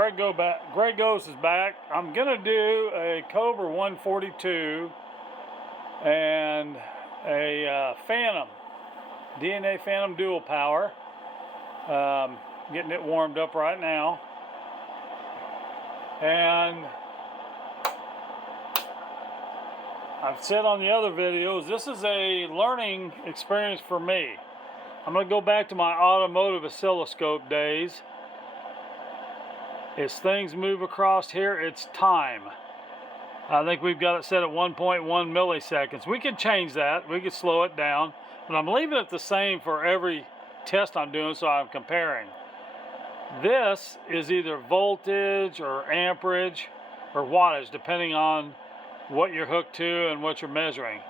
Greg Goes is back. I'm gonna do a Cobra 142 and a Phantom, DNA Phantom dual power. Getting it warmed up right now. And I've said on the other videos, this is a learning experience for me. I'm gonna go back to my automotive oscilloscope days. As things move across here, it's time. I think we've got it set at 1.1 milliseconds. We could change that, we could slow it down, but I'm leaving it the same for every test I'm doing, so I'm comparing. This is either voltage or amperage or wattage, depending on what you're hooked to and what you're measuring.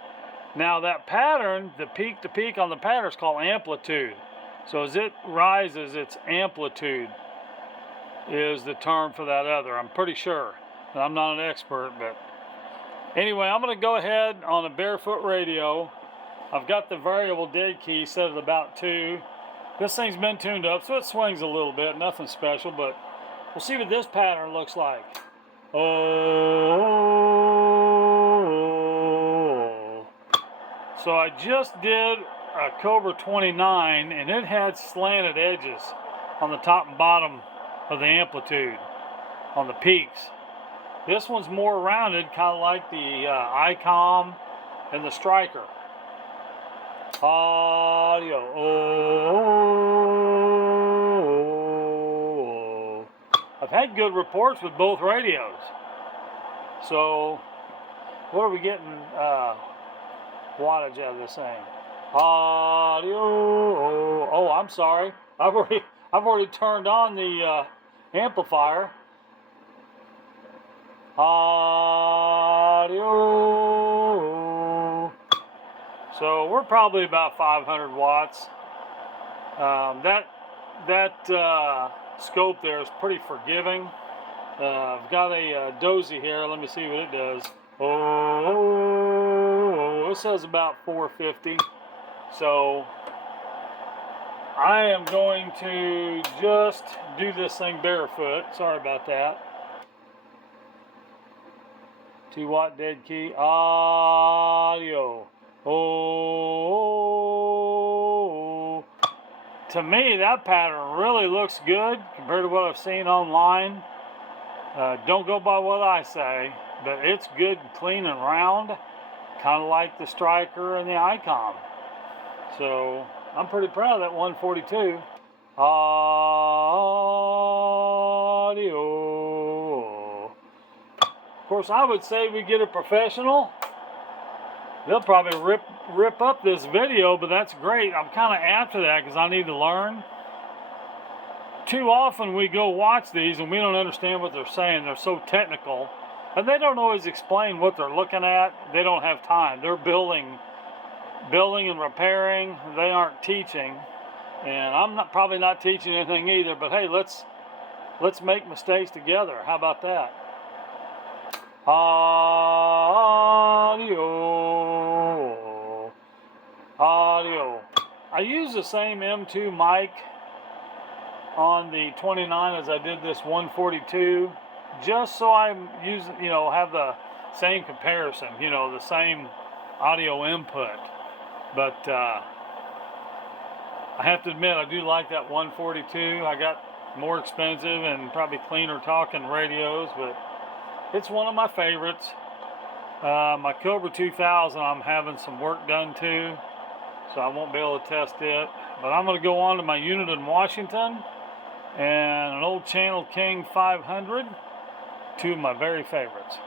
Now that pattern, the peak to peak on the pattern is called amplitude. So as it rises, its amplitude is the term for that other. I'm pretty sure. And I'm not an expert, but anyway, I'm going to go ahead on a barefoot radio. I've got the variable dead key set at about 2. This thing's been tuned up, so it swings a little bit. Nothing special, but we'll see what this pattern looks like. Oh. So I just did a Cobra 29, and it had slanted edges on the top and bottom of the amplitude on the peaks. This one's more rounded, kind of like the ICOM and the Striker. Audio. Oh. I've had good reports with both radios. So, what are we getting wattage out of this thing? Audio. Oh, I'm sorry. I've already turned on the amplifier. Audio. So we're probably about 500 watts. That scope there is pretty forgiving. I've got a dozy here. Let me see what it does. Oh, it says about 450. So I am going to just do this thing barefoot. Sorry about that. 2-watt dead key. Audio. Oh. To me, that pattern really looks good compared to what I've seen online. Don't go by what I say, but it's good and clean and round, kind of like the Striker and the ICOM. So I'm pretty proud of that 142. Audio. Of course, I would say we get a professional. They'll probably rip up this video, but that's great. I'm kind of after that because I need to learn. Too often we go watch these and we don't understand what they're saying. They're so technical. And they don't always explain what they're looking at. They don't have time. They're building and repairing. They aren't teaching. And I'm probably not teaching anything either, but hey, let's make mistakes together. How about that? Audio. Audio. I use the same M2 mic on the 29 as I did this 142, just so I'm using, have the same comparison, the same audio input. But I have to admit, I do like that 142. I got more expensive and probably cleaner talking radios, but it's one of my favorites. My Cobra 2000, I'm having some work done to, so I won't be able to test it. But I'm going to go on to my unit in Washington and an old Channel King 500, two of my very favorites.